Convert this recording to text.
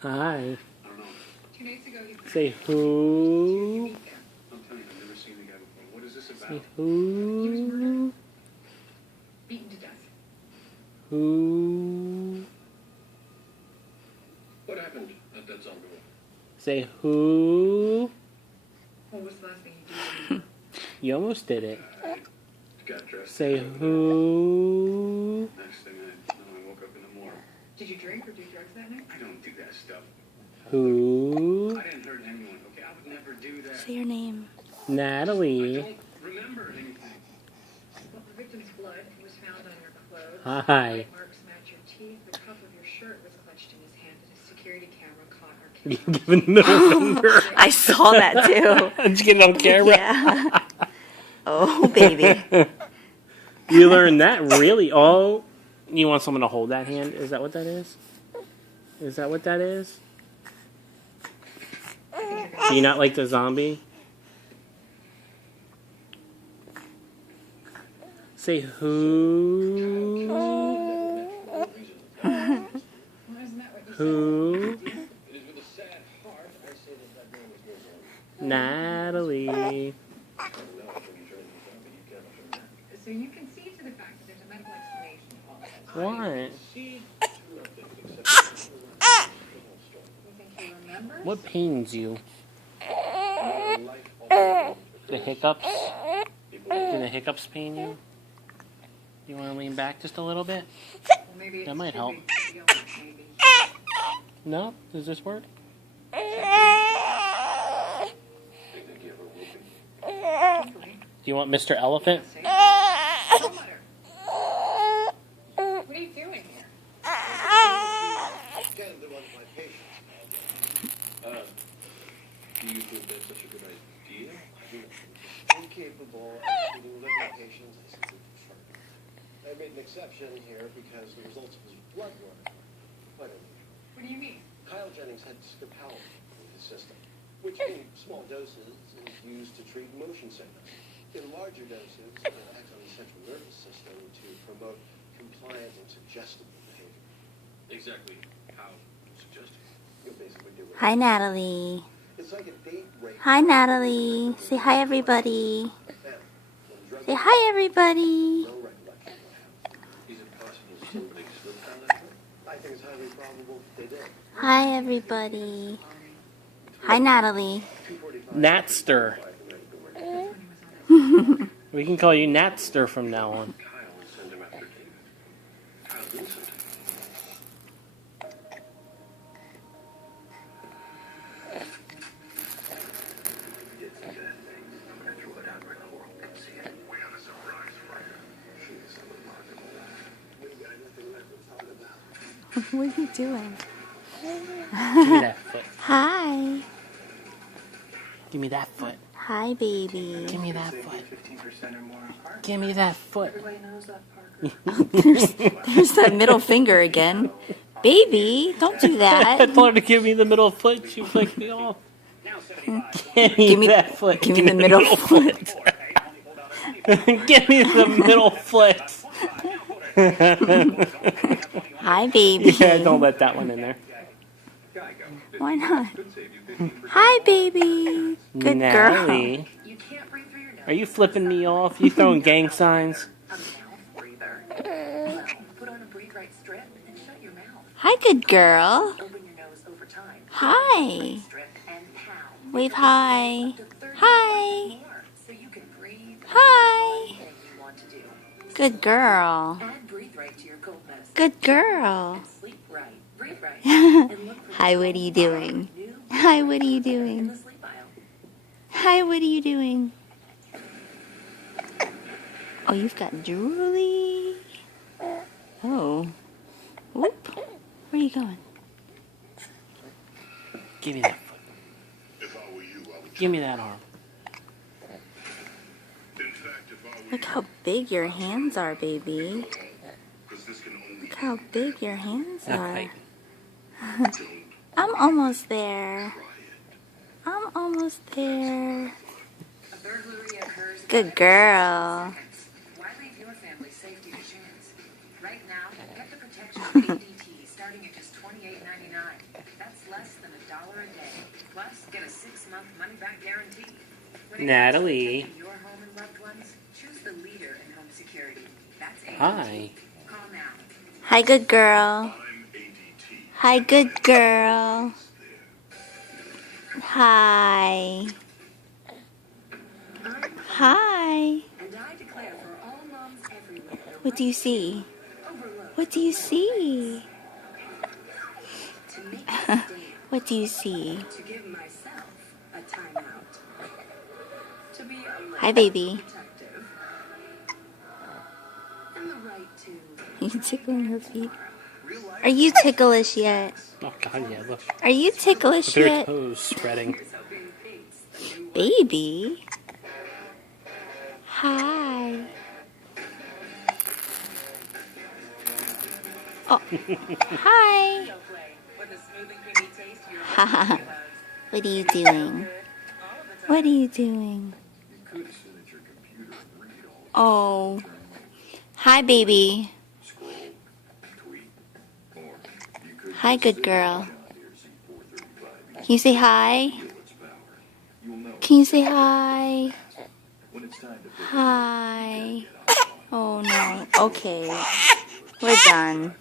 Hi. 2 days ago, you Say who. I'm telling you, I've never seen the guy before. What is this about? Say who. Beaten to death. Who. What happened at that zombie room? Say who. What was the last thing you did? You almost did it. I got dressed. Say who. Next thing I know, I woke up in the morning. Did you drink or do drugs that night? I don't do that stuff. Who. I didn't hurt anyone, okay? I would never do that. Say your name. Natalie. I don't remember anything. Well, the victim's blood was found on your clothes. Hi. Bite marks match your teeth. The cuff of your shirt was clutched in his hand, and a security camera caught our You camera. giving the middle finger. I saw that too. Did you get it on camera? Yeah. Oh, baby. You learned that really? Oh, you want someone to hold that hand? Is that what that is? Is that what that is? Do you not like the zombie? Say who. Well, isn't that what you Who. It is with a sad heart I say that man was no Natalie. said? So you can see to the fact that there's a medical explanation of all this. What? You think he remembers? What pains you? The hiccups? Do the hiccups pain you? You want to lean back just a little bit? Well, maybe That it's might too help. big to deal with, maybe. No? Does this work? Hopefully. Do you want Mr. Elephant? Say. What are you doing here? Do you think that's such a good idea? Incapable of treating living patients as a group of children. I made an exception here because the results of his blood were quite unusual. What do you mean? Kyle Jennings had scopolamine in his system, which in small doses is used to treat motion sickness. In larger doses, it acts on the central nervous system to promote compliant and suggestible behavior. Exactly how suggestive. You'll basically do it. Hi, Natalie. It's like a date rape. Hi, Natalie. Say hi, everybody. Now, when drugs Say hi, everybody. no recollection of what happened. Is it possible somebody slipped down that road? I think it's highly probable they did. Hi, everybody. Hi, Natalie. Natster. We can call you Natster from now on. Kyle would send him after David. Kyle Vincent. Did some bad things. I'm gonna throw it out where the world can see it. We have a surprise for you. She is a remarkable woman. We've got nothing left to talk about. What are you doing? Give me that foot. Hi. Give me that foot. Hi, baby. Give me that foot. 15% or more apart. Give me that foot. Everybody knows that, Parker. There's that middle finger again. Baby, don't do I that. told her to give me the middle foot. She flicked me off. Now 75. Give me that foot. Give me the middle foot. Give me the middle foot. Hi, baby. Yeah, don't let that one in there. Why not? Hi, baby. Good girl. Natalie, You can't breathe through your nose. are you flipping me off? You throwing gang signs? A mouth breather. Well, put on a breathe right strip and shut your mouth. Hi, good girl. Open your nose over time. Hi. Strip and pound. Wave hi. Up to 30 Hi. more, so you can breathe. Hi. Anything you want to do. Good girl. Add breathe right to your coldness. Good girl. And sleep right. Breathe right. And look for Hi, what are you doing? new Hi, what are you in doing? the sleep aisle. Hi, what are you doing? Oh, you've got drooly. Oh. Whoop. Where are you going? Give me that foot. If I were you, I would. Give me that arm. In fact, if I were Look how big your hands are, baby. you, because this can only Look how big your hands Not are. quite. don't I'm almost there. try it. I'm almost there. A burglary occurs. Good girl. Why leave your family's safety to chance? Right now, get the protection of ADT starting at just $28.99. That's less than $1 a day. Plus, get a 6-month money-back guarantee. When it Natalie. comes to protecting your home and loved ones, choose the leader in home security. That's ADT. Hi. Call now. Hi, good girl. I'm ADT. Hi, good girl. Hi. Hi. And I declare for all moms everywhere. What do you see? What do you see? To make a stand. What do you see? To give myself a timeout. To be a Hi, baby. protective. And the right to You tickling her feet? Are you ticklish yet? Oh god, yeah, look. Are you ticklish Look at her yet? toes spreading. Baby. Hi. Oh. Hi. What are you doing? What are you doing? You could sit at your computer and read Oh. all Hi, baby. scroll, tweet, or you could Hi, just good sit girl. down here, see 435, Can you say hi? feel its power. You'll know Can you say hi? when it's time to pick Hi. it up. Oh no. Okay. We're done.